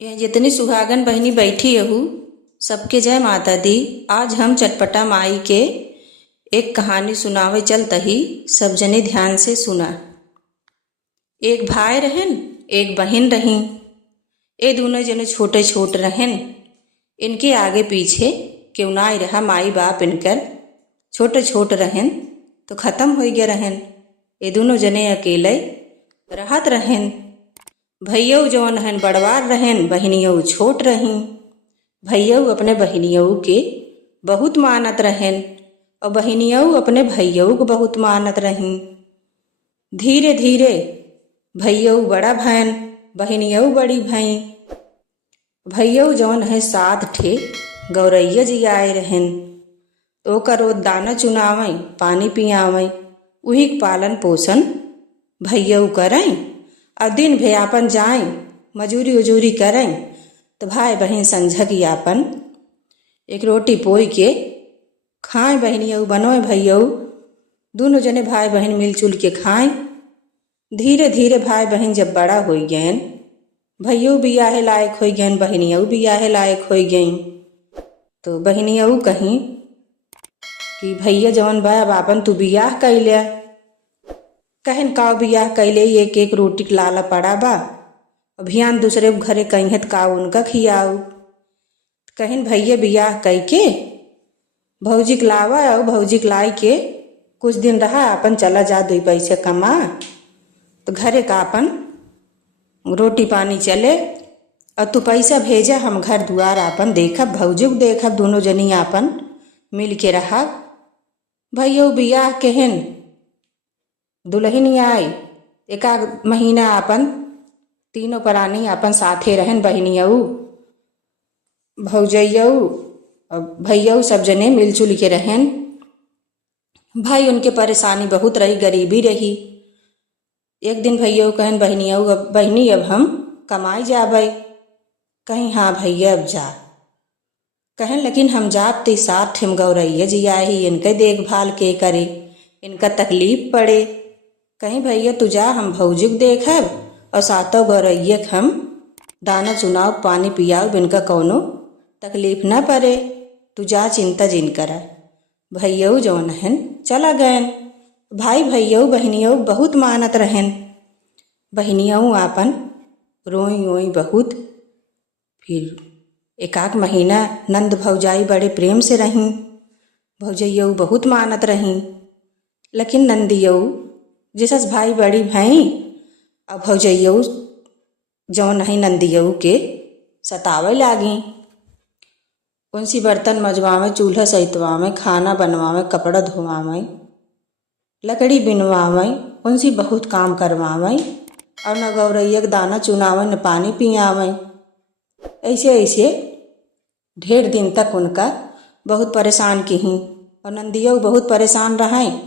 यहाँ जितनी सुहागन बहनी बैठी हूँ सबके जय माता दी। आज हम चटपटा माई के एक कहानी सुनावे चलत ही, सब जने ध्यान से सुना। एक भाई रहन, एक बहन रही। ये दोनों जने छोटे छोटे रहन। इनके आगे पीछे क्यों ना रहा माई बाप इनकर। छोटे छोटे रहन तो खत्म हो गया रहन। ये दोनों जने अकेले रहत रहन। भैया जौन हन बड़वार रहन, बहनियों छोट रहीं। भैया अपने बहनियों के बहुत मानत रहन और बहनियों अपने भैया को बहुत मानत रहीं। धीरे धीरे भैया बड़ा भैन, बहनियों बड़ी भई। भैया जौन है 7 ठे गौरैया जी आए रहन। तो करो दाना चुनावें, पानी पियावें, वही पालन पोषण भैया करें और दिन भे आपन जाएं मजूरी उजूरी करें। तो भाई बहन संझा की आपन एक रोटी पोई के खाएं, बहनियों बनोए भैया। दोनों जने भाई बहन मिलजुल के खाएं। धीरे धीरे भाई बहन जब बड़ा हो गए, भैया बियाहे लायक हो गए, बहनियों बियाहे लायक हो गई। तो बहनियों कहीं कि भैया जवन बा अब आपन तू बियाह कैले। कहन का बियाह कैले, एक एक रोटी लाला पड़ा बा, अभियान दूसरे घरे कहीं का उनका खियाऊ। कहन भैया बियाह कई के भौजी के लावा और भौजी के लाई के कुछ दिन रहा, अपन चला जा 2 पैसे कमा तो घरे का अपन रोटी पानी चले और तू पैसा भेजा, हम घर दुआर अपन देखब, भौजी को देखब, दोनों जनी अपन मिल के रहा। भैया बियाह कहन दुल्हन आई, 1 महीना अपन तीनों प्राणी अपन साथे रहन, बहनियों भौजैयों और भैया सब जने मिलजुल के रहन। भाई उनके परेशानी बहुत रही, गरीबी रही। एक दिन भैया कहन बहनियों बहनी अब हम कमाई जाबै। कहीं हाँ भैया अब जा। कहन लेकिन हम जाते 7 ठे गौरैया जी आए ही, इनके देखभाल के करे, इनका तकलीफ पड़े। कहीं भैया तू जा, हम भौजी को देखब और 7 गौरैया हम दाना चुनाव पानी पियाओ, इनका कौनो तकलीफ न पड़े, तू जा चिंता जिन करा। भैया जौन हन चला गयन। भाई भैया बहनियों बहुत मानत रहन। बहनियों आपन रोई रोई बहुत। फिर 1 महीना नंद भौजाई बड़े प्रेम से रहीं। भौजैयों बहुत मानत रहीं। लेकिन नंदियों जिसस भाई बड़ी भई और भौजैयों जौन है नंदियों के सतावे लागी। उनसी बर्तन मजवावे, चूल्हा सहितवावे, खाना बनवावे, कपड़ा धोवावे, लकड़ी बिनवावे, उनसी बहुत काम करवावे और न गौरैया के दाना चुनावे न पानी पियावे। ऐसे ऐसे ढेर दिन तक उनका बहुत परेशान की ही और नंदियों बहुत परेशान रहें।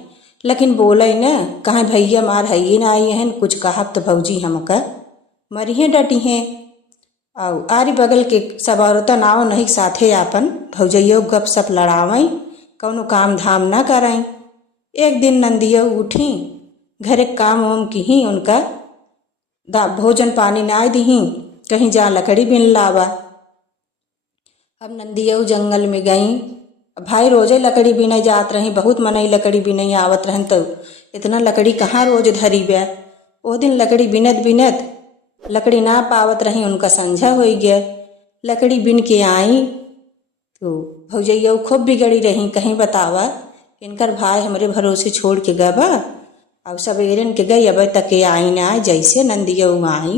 लेकिन बोले न कहाँ भैया मार है ना आई हैं, कुछ कहब तो भौजी हमका मरिए डटी हैं। और आरी बगल के सब औरतन आओ नहीं साथे आपन भौजैयों गप सप लड़ावें, कौनो काम धाम न करें। एक दिन नंदियों उठी, घरे काम वाम की ही, उनका भोजन पानी ना दी, कहीं जा लकड़ी बिन लावा। अब नंदियों जंगल में गई। भाई रोजे लकड़ी बिने जात रही, बहुत मनई लकड़ी बिने आवत रहन, तो इतना लकड़ी कहाँ रोज धरी बे। वो दिन लकड़ी बिनत बिनत लकड़ी ना पावत रही, उनका संझा हो गया। लकड़ी बिन के आई तो भौजैयों खूब बिगड़ी रही। कहीं बतावा इनकर भाई हमरे भरोसे छोड़ के गबा और सवेरन के गई, अब तक आई ना। जैसे नंदियों आई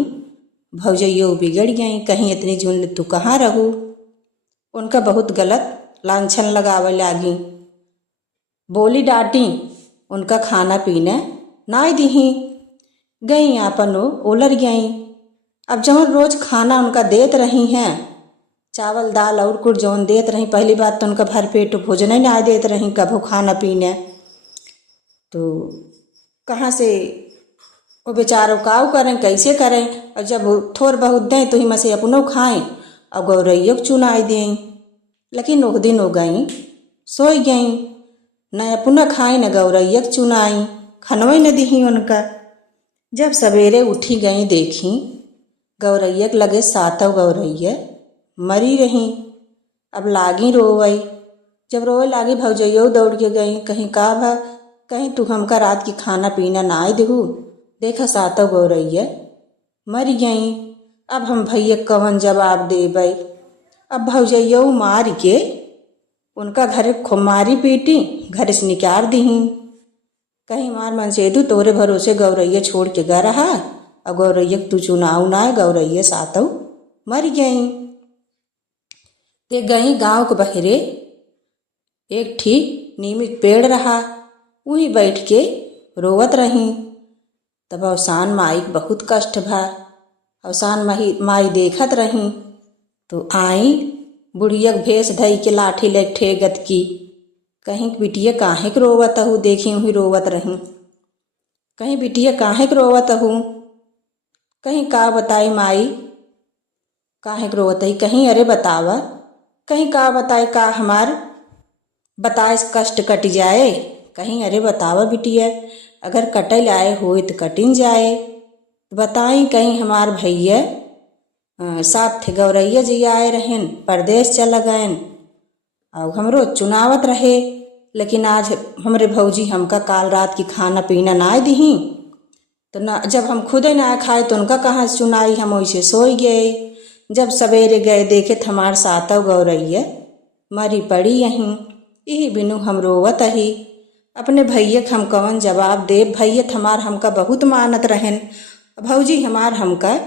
भौजैयों बिगड़ गई। कहीं इतनी जुन तू कहाँ रहू, उनका बहुत गलत लांछन लगावे लागी। बोली डांटी, उनका खाना पीना ना दी। गई आपन ओलर गई। अब जौन रोज खाना उनका देत रही हैं, चावल दाल और कुछ जौन देत रही, पहली बात तो उनका भरपेट भोजन ही ना देत रही, कभो खाना पीना। तो कहाँ से वो बेचारों काऊ करें, कैसे करें। और जब थोड़ बहुत दें तो ही मसे अपनों खाएं और गौरैया को चुनाई दें। लेकिन वो दिन हो गई, सोई गई, न अपना खाई न गौरैया को चुनाई, खनवई न दी उनका। जब सवेरे उठी गई देखी गौरैया के लगे सातव गौरैया मरी रही। अब लागी रोवई। जब रोवे लागी भौजैयो दौड़ के गई, कहीं का भा, कहीं तू हमका रात की खाना पीना ना आए देहू, देखा सातव गौरैया मर गई। अब हम भैया कवन जवाब देबई। अब भौजैयो मार के उनका घर खुमारी पीटी, घर से निकाल दीही। कहीं मार मन से दू तोरे भरोसे गौरैया छोड़ के गा रहा, और गौरैया तू चुनाव ना, गौरैया सातव मर गई। ते गई गांव के बहरे एक ठी नीम के पेड़ रहा, वही बैठ के रोवत रही। तब अवसान माई बहुत कष्ट भा। अवसान माई देखत रही तो आई बुढ़िया के भेष धई के लाठी लेके ठेगत की। कहीं बिटिया काहे के रोवत हूँ, देखी हुई रोवत रही। कहीं बिटिया काहे के रोवत हूँ, कहीं का बताई माई काहे के रोवत ही, कहीं अरे बतावा, कहीं का बताए का हमार बताए कष्ट कट जाए, कहीं अरे बतावा बिटिया, अगर कटल आए होए तो कटिन जाए। बताई कहीं हमार भैया साथ थे गौरैया जी आए रहन, परदेश चला गएन और हमरो चुनावत रहे। लेकिन आज हमरे भौजी हमका काल रात की खाना पीना ना दीही, तो ना जब हम खुदे ना खाए तो उनका कहाँ सुनाई, हम वैसे सोई गए। जब सवेरे गए देखे तो हमार सातव गौरैया मरी पड़ी यहीं। यही बिनु हम रोवत ही। अपने भैया हम कवन जवाब दे। भैया हमार हमका बहुत मानत रहन, भौजी हमार हमका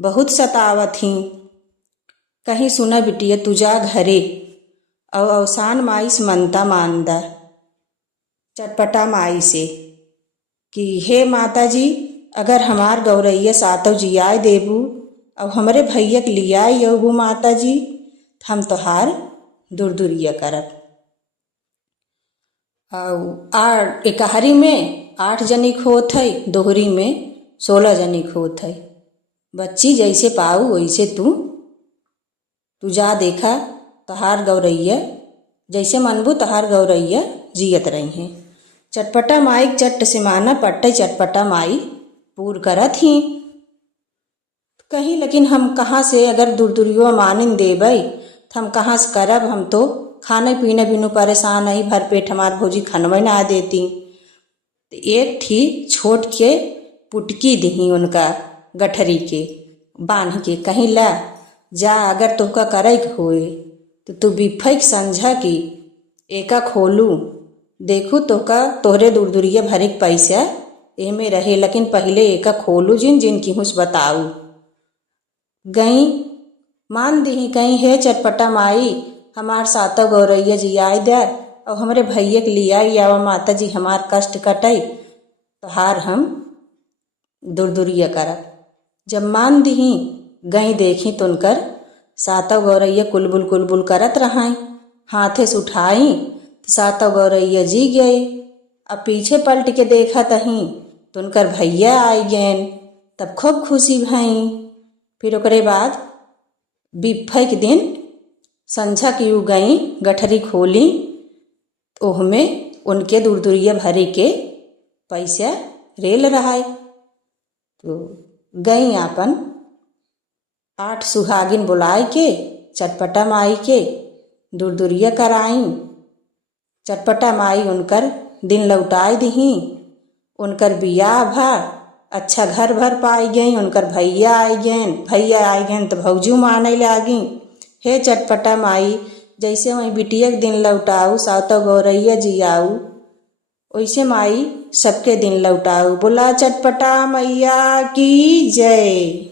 बहुत सतावत ही। कहीं सुना बिटिया तू जा घरे और अवसान माई से मनता मानदा, चटपटा माई से कि हे माता जी, अगर हमार गौरैया सातव जियाए देबू और हमरे भैया के लियाए यबू माता जी, हम तोहार दूर दूरिया करब। और एकहरी में 8 जनी खोत है, दोहरी में 16 जनी खोत है। बच्ची जैसे पाऊ वैसे तू जा देखा, तोहार गौरैया जैसे मनबू तोहार गौरैया जियत रही हैं। चटपटा माई चट्ट से माना पट्टे चटपटा माई पूर करत ही। कहीं लेकिन हम कहाँ से अगर दूर दूरियो मानिन देबई तो हम कहाँ से करब। हम तो खाने पीने बिनु परेशान है, भर पेट हमार भौजी खनवे ना देती। तो एक ठी छोट के पुटकी दही उनका गठरी के बांध के, कहीं ला जा अगर तोहका करे होए तो तू बिफैक समझा कि एका खोलू देखू तोहका तोहरे दूर दूरिया भरे के पैसा एमे रहे, लेकिन पहले एका खोलू जिन किहुस बताऊ। गई मान दही कहीं हे चटपटा माई हमार सातव गौरैया जी आए दे और हमरे भैया के लिया या माता जी हमार कष्ट कटई तोहार हम दूर दूरिया करब। जब मान दही गई देखी तो उनकर सातव गौरैया कुलबुल करत रहाई, हाथे से उठाई तो सातव गौरैया जी गए। अब पीछे पलट के देखा तहीं तो उनकर भैया आई गएन, तब खूब खुशी भई। फिर ओकरे बाद बिफई के दिन संझा की उ गई गठरी खोली, ओहमे उनके दूर दूरिया भरे के पैसा रेल रहाई। तो गई आपन 8 सुहागिन बुलाए के चटपटा माई के दूर दूरिया कराई। चटपटा माई उनकर दिन लौटाई दही। उनकर बियाह भा अच्छा घर भर पाई गई। उनकर भैया आई गएन तो भौजू माने लागी। हे चटपटा माई जैसे वही बिटिया के दिन लौटाऊ, सातव गौरैया जियाऊ, वैसे माई सबके दिन लौटाऊ। बोला चटपटा मैया की जय।